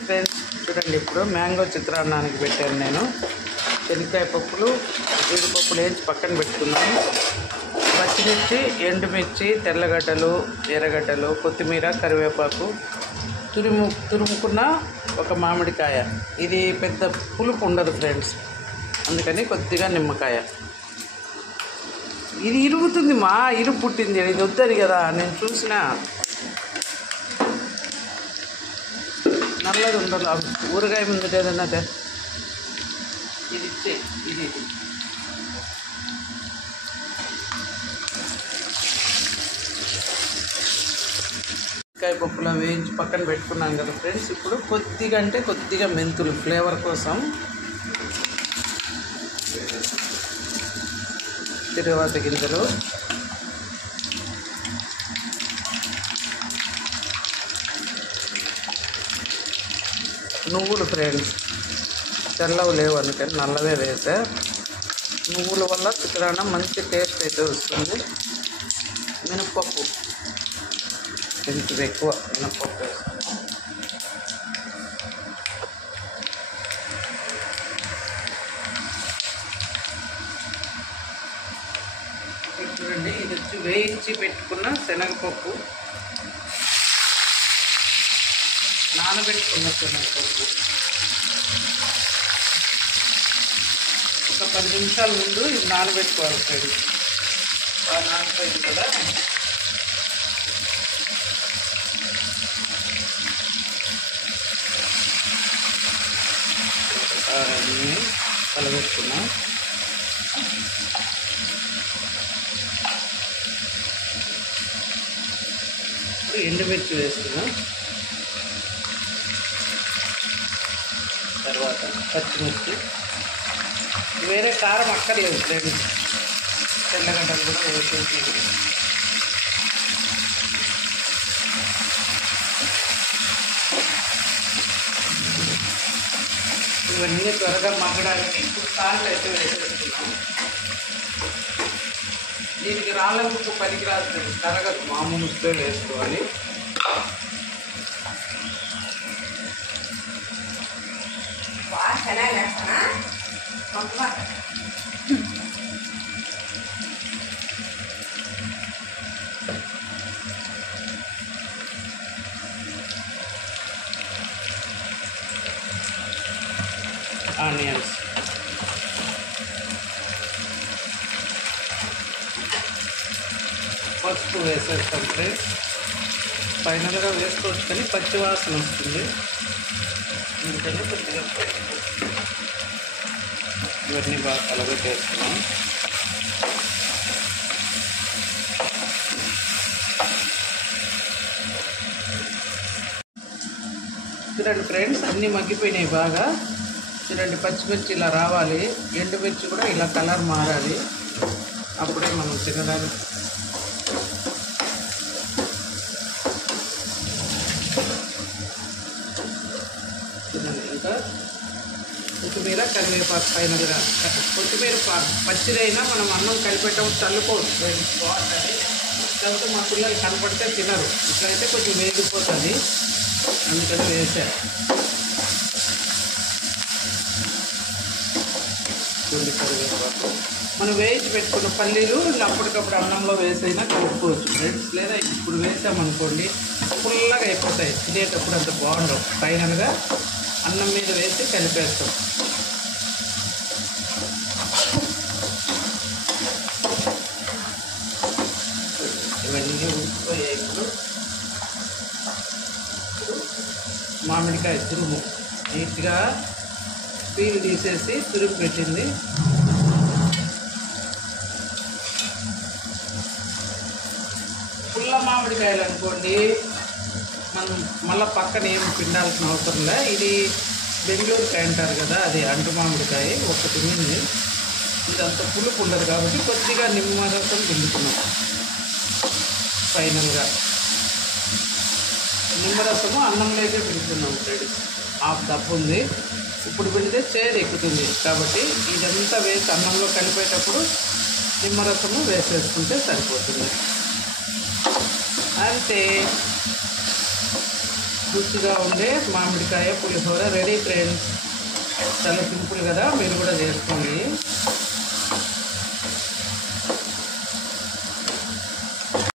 Friends చూడండి, ఇప్పుడు mango చిత్రాన్నానికి పెట్టాను. నేను శనక్కాయ పప్పులు, జీడిపప్పులు వేసి పక్కన పెట్టుకున్నాను. పచ్చిమిర్చి, ఎండుమిర్చి, తెల్లగడ్డలు, ఎర్రగడ్డలు, కొత్తిమీర, కరివేపాకు, తురుముకున్న ఒక మామిడికాయ. ఇది పెద్ద పులుపు ఉండదు ఫ్రెండ్స్, అందుకని కొద్దిగా నిమ్మకాయ. ఇది ఇరుగుతుంది, ఇరుగు పుట్టింది. ఇది వద్దని కదా నేను చూసిన. నల్లది ఉండదు, ఊరగాయ ముందు ఏదన్నా ఇది ఇచ్చే. ఇది కాయ పప్పులో వేయించి పక్కన పెట్టుకున్నాం కదా ఫ్రెండ్స్. ఇప్పుడు కొద్దిగా మెంతులు ఫ్లేవర్ కోసం, తిరువాత గింజలు, నువ్వులు ఫ్రెండ్స్. తెల్లవి లేవు అందుకని నల్లవే వేసా. నువ్వుల వల్ల చిత్రాన్నం మంచి టేస్ట్ అయితే వస్తుంది. మినప్పప్పు కొంచెం ఎక్కువ, మినప్పప్పు వేస్తాం. చూడండి, ఇది వచ్చి వేయించి పెట్టుకున్న శనగపప్పు, నానబెట్టుకున్న శనగపప్పు. ఒక 10 నిమిషాల ముందు ఇది నానబెట్టుకోవాలి ఫ్రెండ్స్. నానబెట్టింది కదా, అన్నీ కలబెట్టుకున్నాం. ఇప్పుడు ఎండుమిర్చి వేసుకున్నాం. తర్వాత పచ్చిమిర్చి. వేరే కారం అక్కర్లేదు ఫ్రెండ్స్, తెల్లగడ్డలు కూడా వేసేసి ఇవన్నీ త్వరగా మగ్గడానికి ఇప్పుడు సాల్ట్ అయితే వేసేస్తున్నాం. దీనికి రాళ్ళ ఉప్పు పనికిరాదు ఫ్రెండ్స్, కరగదు. మామూలు ఉప్పే వేసుకోవాలి. ఆనియన్స్, పసుపు వేసేస్తాం ఫ్రెండ్స్. ఫైనల్గా వేసుకోవచ్చు కానీ పచ్చి వాసన వస్తుంది, అందుకని కొద్దిగా ఇవన్నీ బాగా కలబెట్టేస్తున్నాం. చూడండి ఫ్రెండ్స్, అన్నీ మగ్గిపోయినాయి బాగా. చూడండి, పచ్చిమిర్చి ఇలా రావాలి, ఎండుమిర్చి కూడా ఇలా కలర్ మారాలి, అప్పుడే మనం తినడానికి. చూడండి, ఇంకా కొత్తిమీర, కరివేపాకు పైన కూడా. కొత్తిమీర పచ్చిదైనా మనం అన్నం కలిపేటప్పుడు చల్లుకోవచ్చు ఫ్రెండ్స్, బాగుంటుంది. కాకపోతే మా పిల్లలు కనపడితే తినరు, ఇక్కడైతే కొంచెం వేగిపోతుంది, అందుకని వేసారు. చూడండి, కరివేపాకు. మనం వేయించి పెట్టుకున్న పల్లీలు అప్పటికప్పుడు అన్నంలో వేసైనా కలుపుకోవచ్చు ఫ్రెండ్స్. లేదా ఇప్పుడు వేసామనుకోండి ఫుల్లాగా అయిపోతాయి, తినేటప్పుడు అంత బాగుండవు. ఫైనల్గా అన్నం మీద వేసి కలిపేస్తాం. ఇవన్నీ ఉడికిపోయాయి. ఇప్పుడు మామిడికాయ తురుము నీట్గా పీలు తీసేసి తురుము పెట్టింది. పుల్ల మామిడికాయలు అనుకోండి, మనం మళ్ళీ పక్కన ఏమి పిండాల్సిన అవసరం లే. ఇది బెంగళూరుకాయ అంటారు కదా, అది అంటు మామిడికాయ ఒకటి ఉంది. ఇదంత పులుపు ఉండదు కాబట్టి కొద్దిగా నిమ్మరసం పిండుకున్నాం. ఫైనల్గా నిమ్మరసము అన్నంలోకే పిండుతున్నాం ఫ్రెండ్స్. హాఫ్ డబ్బు ఉంది, ఇప్పుడు పిండితే చేదు ఎక్కుతుంది కాబట్టి ఇదంతా వేసి అన్నంలో కలిపేటప్పుడు నిమ్మరసము వేసేసుకుంటే సరిపోతుంది. అంతే. రుచిగా ఉండే మామిడికాయ పులిహోర రెడీ ఫ్రెండ్స్. చాలా సింపుల్ కదా, మీరు కూడా చేసుకోండి.